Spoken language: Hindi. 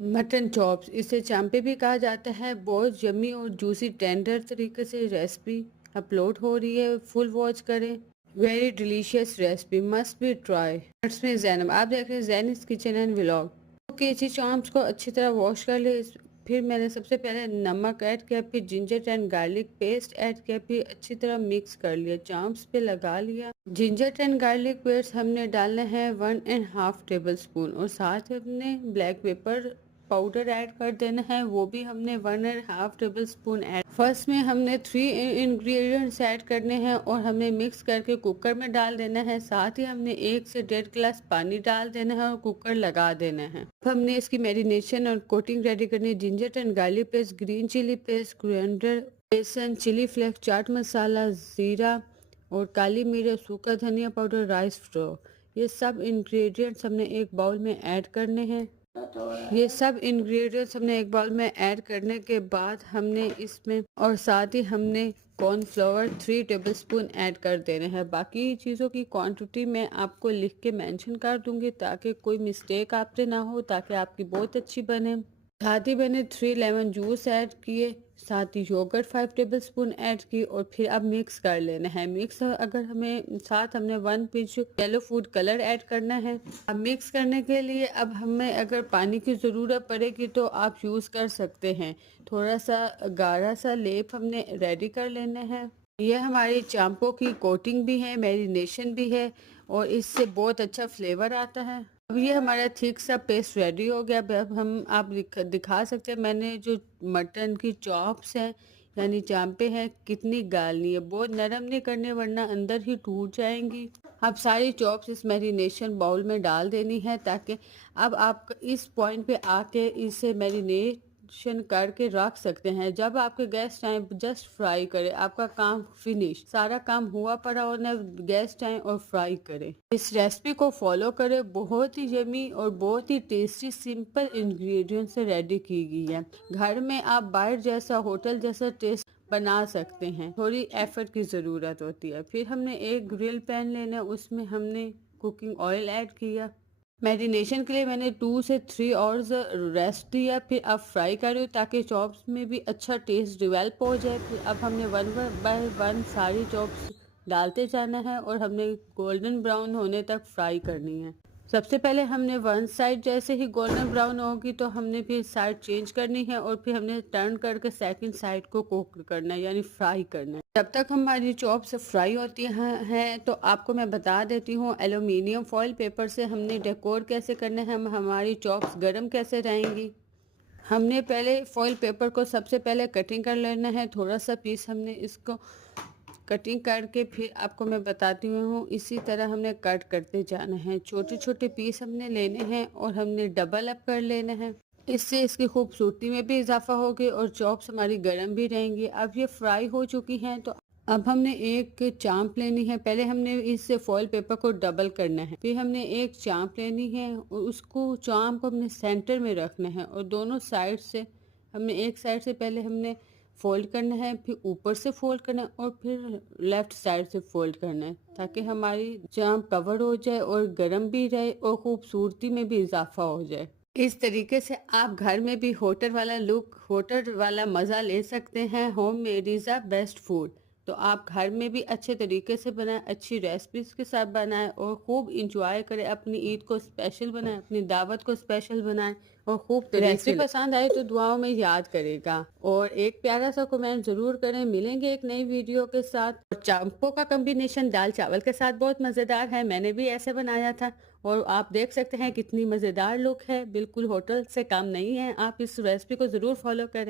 मटन चॉप्स, इसे चांपे भी कहा जाता है। बहुत यम्मी और जूसी टेंडर तरीके से रेसिपी अपलोड हो रही है, फुल वॉच करें। Very delicious recipe, must be try. में जैनब, आप देख रहे हैं जैनिस kitchen and vlog. KG chops को अच्छी तरह वॉश कर ले। फिर मैंने सबसे पहले नमक ऐड किया, फिर ginger and garlic paste add किया, फिर अच्छी तरह मिक्स कर लिया, चॉम्प्स पे लगा लिया। जिंजर एंड गार्लिक पेस्ट हमने डालना है 1.5 टेबल स्पून, और साथ हमने ब्लैक पेपर पाउडर ऐड कर देना है, वो भी हमने 1.5 टेबल स्पून ऐड। फर्स्ट में हमने 3 इंग्रेडिएंट्स ऐड करने हैं और हमने मिक्स करके कुकर में डाल देना है। साथ ही हमने 1 से 1.5 गिलास पानी डाल देना है और कुकर लगा देना है। अब हमने इसकी मैरिनेशन और कोटिंग रेडी करनी है। Ginger and garlic paste, green chilli paste, coriander, besan, chilli flakes, chaat masala, jeera और काली मिर्च, सूखा धनिया पाउडर, राइस फ्लोर, ये सब इंग्रेडिएंट्स हमने एक बाउल में ऐड करने हैं। ये सब इंग्रेडिएंट्स हमने एक बाउल में ऐड करने के बाद हमने इसमें और साथ ही हमने कॉर्नफ्लावर 3 टेबलस्पून ऐड कर देने हैं। बाकी चीज़ों की क्वांटिटी मैं आपको लिख के मेंशन कर दूंगी ताकि कोई मिस्टेक आपसे ना हो, ताकि आपकी बहुत अच्छी बने। साथ ही मैंने 3 लेमन जूस ऐड किए, साथ ही योगर्ट 5 टेबलस्पून ऐड की, और फिर अब मिक्स कर लेना है। मिक्स अगर हमें साथ हमने 1 pinch yellow food colour add करना है। अब मिक्स करने के लिए अब हमें अगर पानी की ज़रूरत पड़ेगी तो आप यूज़ कर सकते हैं। थोड़ा सा गाढ़ा सा लेप हमने रेडी कर लेना है। यह हमारी चांपों की कोटिंग भी है, मैरिनेशन भी है, और इससे बहुत अच्छा फ्लेवर आता है। अब ये हमारा थिक सा पेस्ट रेडी हो गया। अब हम आप दिखा सकते हैं मैंने जो मटन की चॉप्स हैं यानी चांपे हैं कितनी गालनी है, बहुत नरम नहीं करने वरना अंदर ही टूट जाएंगी। अब सारी चॉप्स इस मैरिनेशन बाउल में डाल देनी है, ताकि अब आप इस पॉइंट पे आके इसे मैरिनेशन करके रख सकते हैं। जब आपके गेस्ट आए जस्ट फ्राई करें, आपका काम फिनिश, सारा काम हुआ पड़ा और न गेस्ट आए और फ्राई करें। इस रेसिपी को फॉलो करें, बहुत ही यमी और बहुत ही टेस्टी सिंपल इंग्रेडिएंट से रेडी की गई है। घर में आप बाहर जैसा होटल जैसा टेस्ट बना सकते हैं, थोड़ी एफर्ट की ज़रूरत होती है। फिर हमने एक ग्रिल पैन लेना, उसमें हमने कुकिंग ऑयल ऐड किया। मैरिनेशन के लिए मैंने 2 से 3 आवर्स रेस्ट दिया। फिर अब फ्राई कर रही हूँ ताकि चॉप्स में भी अच्छा टेस्ट डिवेल्प हो जाए। फिर अब हमने 1 बाय 1 सारी चॉप्स डालते जाना है और हमने गोल्डन ब्राउन होने तक फ्राई करनी है। सबसे पहले हमने वन साइड जैसे ही गोल्डन ब्राउन होगी तो हमने फिर साइड चेंज करनी है और फिर हमने टर्न करके सेकंड साइड को कुक करना है यानी फ्राई करना है। जब तक हमारी चॉप्स फ्राई होती हैं तो आपको मैं बता देती हूँ एल्यूमिनियम फॉइल पेपर से हमने डेकोर कैसे करना है, हमारी चॉप्स गर्म कैसे रहेंगी। हमने पहले फॉइल पेपर को सबसे पहले कटिंग कर लेना है, थोड़ा सा पीस हमने इसको कटिंग करके फिर आपको मैं बताती हूँ इसी तरह हमने कट करते जाना है। छोटे छोटे पीस हमने लेने हैं और हमने डबल अप कर लेना है, इससे इसकी खूबसूरती में भी इजाफा होगी और चॉप्स हमारी गर्म भी रहेंगी। अब ये फ्राई हो चुकी हैं तो अब हमने एक चांप लेनी है। पहले हमने इस फॉइल पेपर को डबल करना है, फिर हमने एक चांप लेनी है और उसको चांप को हमने सेंटर में रखना है और दोनों साइड से हमने एक साइड से पहले हमने फोल्ड करना है, फिर ऊपर से फोल्ड करना है और फिर लेफ्ट साइड से फोल्ड करना है ताकि हमारी चांप कवर हो जाए और गर्म भी रहे और खूबसूरती में भी इजाफा हो जाए। इस तरीके से आप घर में भी होटल वाला लुक, होटल वाला मज़ा ले सकते हैं। Home made is a best food. तो आप घर में भी अच्छे तरीके से बनाएं, अच्छी रेसिपीज़ के साथ बनाएं और खूब इंजॉय करें। अपनी ईद को स्पेशल बनाएं, अपनी दावत को स्पेशल बनाएं और खूब रेसिपी पसंद आए तो दुआओं में याद करेगा और एक प्यारा सा कमेंट ज़रूर करें। मिलेंगे एक नई वीडियो के साथ। और चांपों का कम्बिनेशन दाल चावल के साथ बहुत मज़ेदार है, मैंने भी ऐसे बनाया था और आप देख सकते हैं कितनी मज़ेदार लुक है, बिल्कुल होटल से कम नहीं है। आप इस रेसिपी को ज़रूर फॉलो करें।